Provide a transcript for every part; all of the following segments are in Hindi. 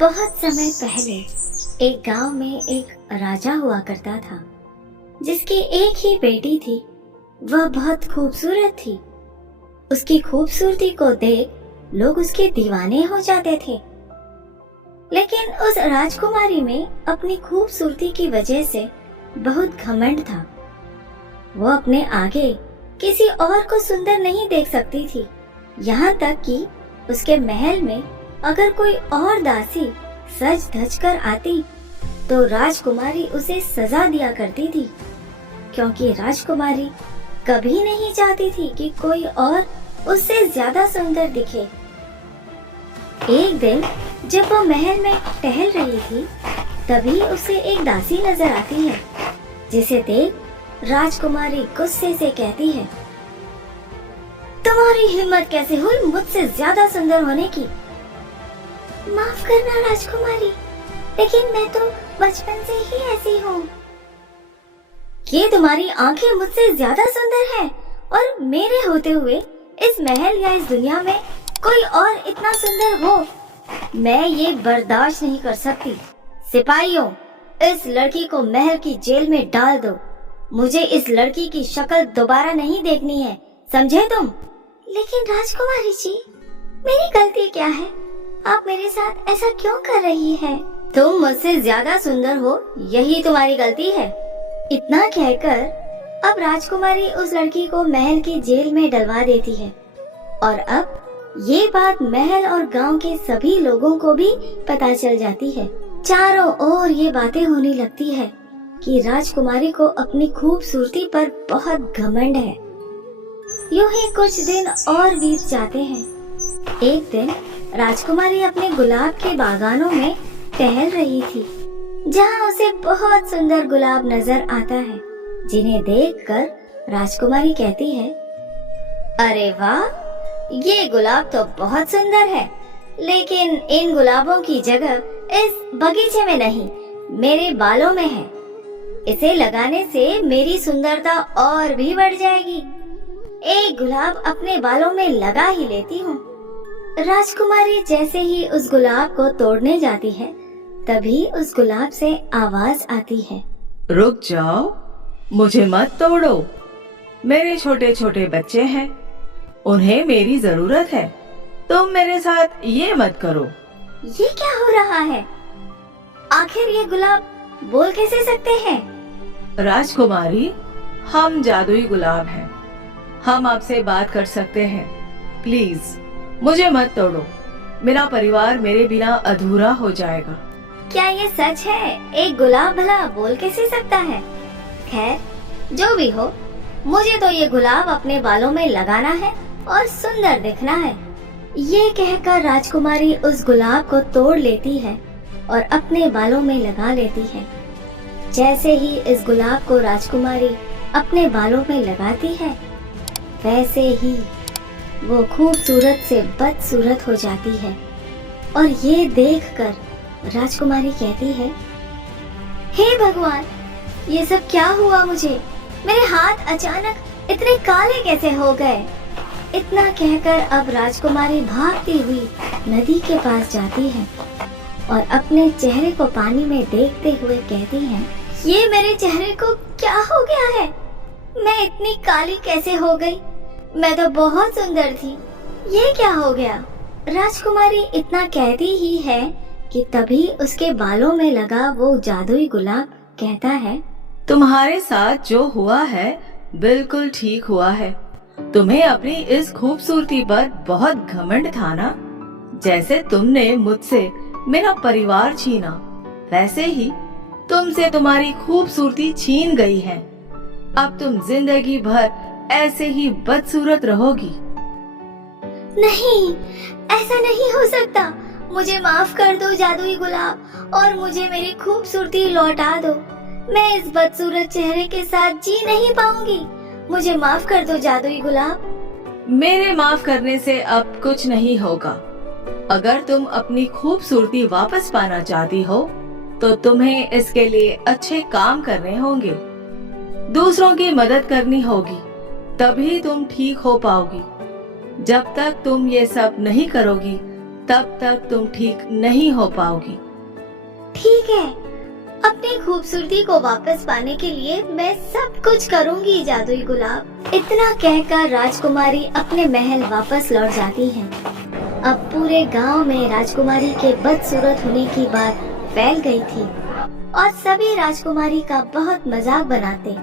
बहुत समय पहले एक गांव में एक राजा हुआ करता था, जिसकी एक ही बेटी थी। वह बहुत खूबसूरत थी। उसकी खूबसूरती को देख लोग उसके दीवाने हो जाते थे। लेकिन उस राजकुमारी में अपनी खूबसूरती की वजह से बहुत घमंड था। वो अपने आगे किसी और को सुंदर नहीं देख सकती थी। यहाँ तक कि उसके महल में अगर कोई और दासी सज धज कर आती तो राजकुमारी उसे सजा दिया करती थी, क्योंकि राजकुमारी कभी नहीं चाहती थी कि कोई और उससे ज्यादा सुंदर दिखे। एक दिन जब वो महल में टहल रही थी, तभी उसे एक दासी नजर आती है, जिसे देख राजकुमारी गुस्से से कहती है, तुम्हारी हिम्मत कैसे हुई मुझसे ज्यादा सुंदर होने की? माफ करना राजकुमारी, लेकिन मैं तो बचपन से ही ऐसी हूँ। ये तुम्हारी आंखें मुझसे ज्यादा सुंदर हैं और मेरे होते हुए इस महल या इस दुनिया में कोई और इतना सुंदर हो, मैं ये बर्दाश्त नहीं कर सकती। सिपाहियों, इस लड़की को महल की जेल में डाल दो। मुझे इस लड़की की शक्ल दोबारा नहीं देखनी है, समझे तुम? लेकिन राजकुमारी जी, मेरी गलती क्या है? आप मेरे साथ ऐसा क्यों कर रही हैं? तुम मुझसे ज्यादा सुंदर हो, यही तुम्हारी गलती है। इतना कहकर अब राजकुमारी उस लड़की को महल की जेल में डलवा देती है। और अब ये बात महल और गांव के सभी लोगों को भी पता चल जाती है। चारों ओर ये बातें होने लगती है कि राजकुमारी को अपनी खूबसूरती पर बहुत घमंड है। यूं ही कुछ दिन और बीत जाते हैं। एक दिन राजकुमारी अपने गुलाब के बागानों में टहल रही थी, जहां उसे बहुत सुंदर गुलाब नजर आता है, जिन्हें देखकर राजकुमारी कहती है, अरे वाह, ये गुलाब तो बहुत सुंदर है, लेकिन इन गुलाबों की जगह इस बगीचे में नहीं, मेरे बालों में है। इसे लगाने से मेरी सुंदरता और भी बढ़ जाएगी। एक गुलाब अपने बालों में लगा ही लेती हूँ। राजकुमारी जैसे ही उस गुलाब को तोड़ने जाती है, तभी उस गुलाब से आवाज आती है, रुक जाओ, मुझे मत तोड़ो। मेरे छोटे छोटे बच्चे हैं, उन्हें मेरी जरूरत है। तुम मेरे साथ ये मत करो। ये क्या हो रहा है? आखिर ये गुलाब बोल कैसे सकते हैं? राजकुमारी, हम जादुई गुलाब हैं। हम आपसे बात कर सकते हैं। प्लीज मुझे मत तोड़ो। मेरा परिवार मेरे बिना अधूरा हो जाएगा। क्या ये सच है? एक गुलाब भला बोल कैसे सकता है? खैर, जो भी हो, मुझे तो ये गुलाब अपने बालों में लगाना है और सुंदर दिखना है। ये कहकर राजकुमारी उस गुलाब को तोड़ लेती है और अपने बालों में लगा लेती है। जैसे ही इस गुलाब को राजकुमारी अपने बालों में लगाती है, वैसे ही वो खूबसूरत से बदसूरत हो जाती है। और ये देखकर राजकुमारी कहती है, हे भगवान, ये सब क्या हुआ मुझे? मेरे हाथ अचानक इतने काले कैसे हो गए? इतना कहकर अब राजकुमारी भागती हुई नदी के पास जाती है और अपने चेहरे को पानी में देखते हुए कहती है, ये मेरे चेहरे को क्या हो गया है? मैं इतनी काली कैसे हो गई? मैं तो बहुत सुंदर थी, ये क्या हो गया? राजकुमारी इतना कहती ही है कि तभी उसके बालों में लगा वो जादुई गुलाब कहता है, तुम्हारे साथ जो हुआ है बिल्कुल ठीक हुआ है। तुम्हें अपनी इस खूबसूरती पर बहुत घमंड था ना? जैसे तुमने मुझसे मेरा परिवार छीना, वैसे ही तुमसे तुम्हारी खूबसूरती छीन गई है। अब तुम जिंदगी भर ऐसे ही बदसूरत रहोगी। नहीं, ऐसा नहीं हो सकता। मुझे माफ कर दो जादुई गुलाब और मुझे मेरी खूबसूरती लौटा दो। मैं इस बदसूरत चेहरे के साथ जी नहीं पाऊंगी। मुझे माफ कर दो जादुई गुलाब। मेरे माफ करने से अब कुछ नहीं होगा। अगर तुम अपनी खूबसूरती वापस पाना चाहती हो, तो तुम्हें इसके लिए अच्छे काम करने होंगे, दूसरों की मदद करनी होगी, तभी तुम ठीक हो पाओगी। जब तक तुम ये सब नहीं करोगी, तब तक तुम ठीक नहीं हो पाओगी। ठीक है, अपनी खूबसूरती को वापस पाने के लिए मैं सब कुछ करूंगी जादुई गुलाब। इतना कहकर राजकुमारी अपने महल वापस लौट जाती है। अब पूरे गांव में राजकुमारी के बदसूरत होने की बात फैल गई थी और सभी राजकुमारी का बहुत मजाक बनाते,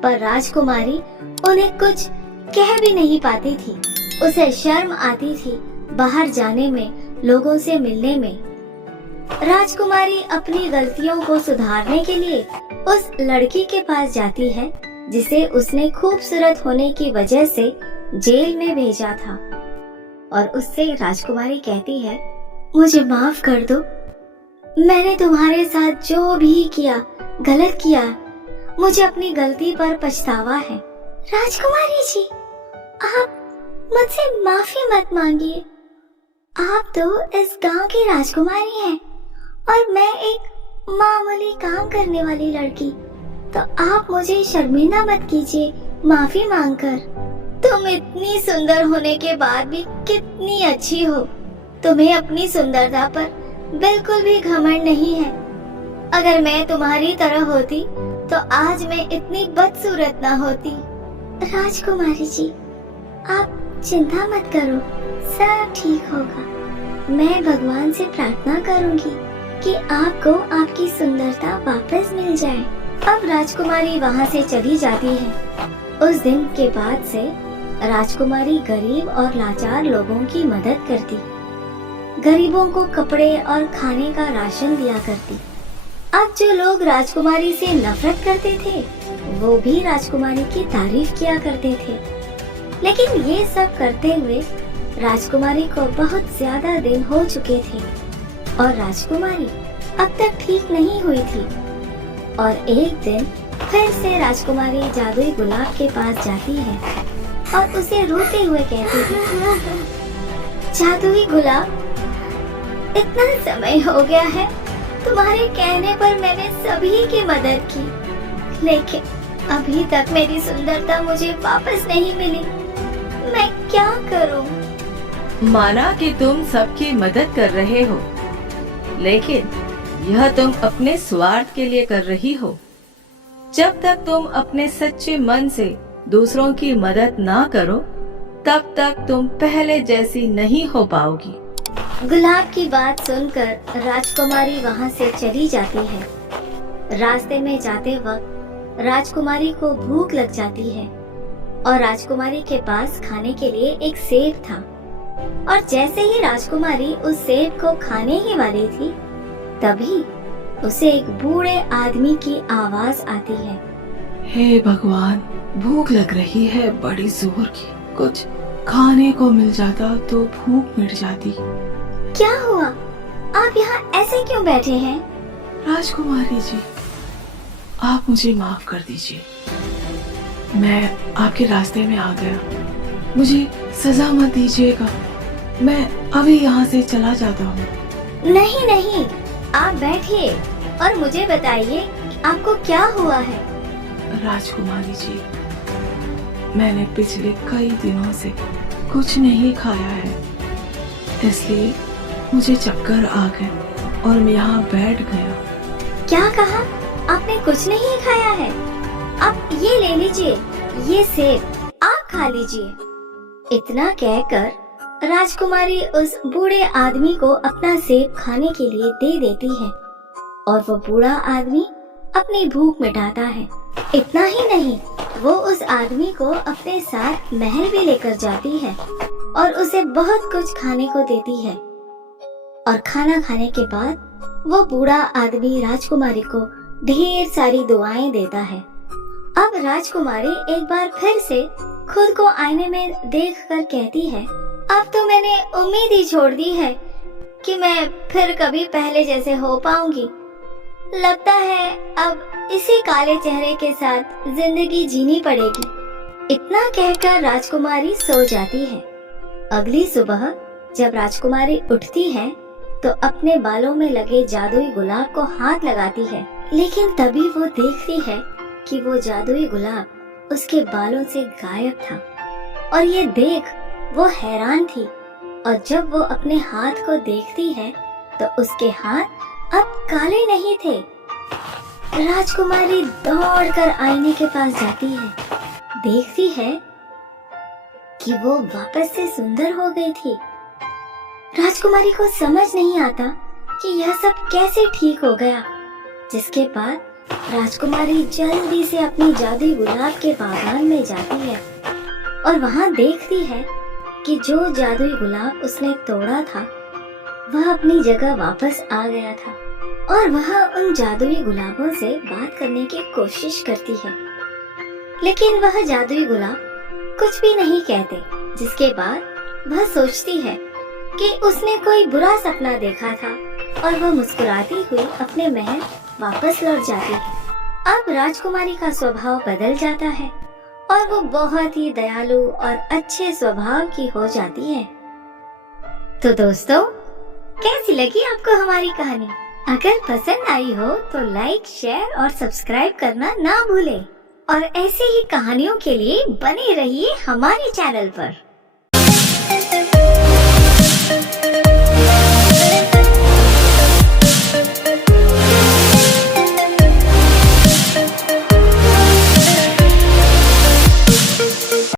पर राजकुमारी उन्हें कुछ कह भी नहीं पाती थी। उसे शर्म आती थी बाहर जाने में, लोगों से मिलने में। राजकुमारी अपनी गलतियों को सुधारने के लिए उस लड़की के पास जाती है जिसे उसने खूबसूरत होने की वजह से जेल में भेजा था, और उससे राजकुमारी कहती है, मुझे माफ कर दो, मैंने तुम्हारे साथ जो भी किया गलत किया, मुझे अपनी गलती पर पछतावा है। राजकुमारी जी, आप मुझसे माफी मत मांगिए, आप तो इस गांव की राजकुमारी हैं और मैं एक मामूली काम करने वाली लड़की, तो आप मुझे शर्मिंदा मत कीजिए माफी मांगकर। तुम इतनी सुंदर होने के बाद भी कितनी अच्छी हो, तुम्हें अपनी सुंदरता पर बिल्कुल भी घमंड नहीं है। अगर मैं तुम्हारी तरह होती तो आज मैं इतनी बदसूरत ना होती। राजकुमारी जी, आप चिंता मत करो, सब ठीक होगा। मैं भगवान से प्रार्थना करूंगी कि आपको आपकी सुंदरता वापस मिल जाए। अब राजकुमारी वहाँ से चली जाती है। उस दिन के बाद से राजकुमारी गरीब और लाचार लोगों की मदद करती, गरीबों को कपड़े और खाने का राशन दिया करती। अब जो लोग राजकुमारी से नफरत करते थे वो भी राजकुमारी की तारीफ किया करते थे, लेकिन ये सब करते हुए राजकुमारी को बहुत ज्यादा दिन हो चुके थे और राजकुमारी अब तक ठीक नहीं हुई थी। और एक दिन फिर से राजकुमारी जादुई गुलाब के पास जाती है और उसे रोते हुए कहती है, जादुई गुलाब, इतना समय हो गया है, तुम्हारे कहने पर मैंने सभी की मदद की, लेकिन अभी तक मेरी सुंदरता मुझे वापस नहीं मिली। मैं क्या करूं? माना कि तुम सबकी मदद कर रहे हो, लेकिन यह तुम अपने स्वार्थ के लिए कर रही हो। जब तक तुम अपने सच्चे मन से दूसरों की मदद ना करो, तब तक तुम पहले जैसी नहीं हो पाओगी। गुलाब की बात सुनकर राजकुमारी वहाँ से चली जाती है। रास्ते में जाते वक्त राजकुमारी को भूख लग जाती है और राजकुमारी के पास खाने के लिए एक सेब था, और जैसे ही राजकुमारी उस सेब को खाने ही वाली थी, तभी उसे एक बूढ़े आदमी की आवाज आती है, हे भगवान, भूख लग रही है बड़ी जोर की, कुछ खाने को मिल जाता तो भूख मिट जाती। क्या हुआ? आप यहाँ ऐसे क्यों बैठे हैं? राजकुमारी जी, आप मुझे माफ कर दीजिए, मैं आपके रास्ते में आ गया, मुझे सजा मत दीजिएगा, मैं अभी यहाँ से चला जाता हूँ। नहीं नहीं, आप बैठिए और मुझे बताइए आपको क्या हुआ है। राजकुमारी जी, मैंने पिछले कई दिनों से कुछ नहीं खाया है, इसलिए मुझे चक्कर आ गए और मैं यहाँ बैठ गया। क्या कहा? आपने कुछ नहीं खाया है? आप ये ले लीजिए, ये सेब आप खा लीजिए। इतना कहकर राजकुमारी उस बूढ़े आदमी को अपना सेब खाने के लिए दे देती है और वो बूढ़ा आदमी अपनी भूख मिटाता है। इतना ही नहीं, वो उस आदमी को अपने साथ महल भी लेकर जाती है और उसे बहुत कुछ खाने को देती है। और खाना खाने के बाद वो बूढ़ा आदमी राजकुमारी को ढेर सारी दुआएं देता है। अब राजकुमारी एक बार फिर से खुद को आईने में देखकर कहती है, अब तो मैंने उम्मीद ही छोड़ दी है कि मैं फिर कभी पहले जैसे हो पाऊंगी। लगता है अब इसी काले चेहरे के साथ जिंदगी जीनी पड़ेगी। इतना कहकर राजकुमारी सो जाती है। अगली सुबह जब राजकुमारी उठती है तो अपने बालों में लगे जादुई गुलाब को हाथ लगाती है, लेकिन तभी वो देखती है कि वो जादुई गुलाब उसके बालों से गायब था। और ये देख वो हैरान थी और जब वो अपने हाथ को देखती है तो उसके हाथ अब काले नहीं थे। राजकुमारी दौड़कर आईने के पास जाती है, देखती है कि वो वापस से सुंदर हो गई थी। राजकुमारी को समझ नहीं आता कि यह सब कैसे ठीक हो गया। जिसके बाद राजकुमारी जल्दी से अपनी जादुई गुलाब के बागान में जाती है और वहाँ देखती है कि जो जादुई गुलाब उसने तोड़ा था वह अपनी जगह वापस आ गया था और वह उन जादुई गुलाबों से बात करने की कोशिश करती है, लेकिन वह जादुई गुलाब कुछ भी नहीं कहते। जिसके बाद वह सोचती है कि उसने कोई बुरा सपना देखा था और वह मुस्कुराती हुई अपने महल वापस लौट जाती है। अब राजकुमारी का स्वभाव बदल जाता है और वो बहुत ही दयालु और अच्छे स्वभाव की हो जाती है। तो दोस्तों, कैसी लगी आपको हमारी कहानी? अगर पसंद आई हो तो लाइक, शेयर और सब्सक्राइब करना ना भूलें और ऐसे ही कहानियों के लिए बने रहिए हमारे चैनल पर।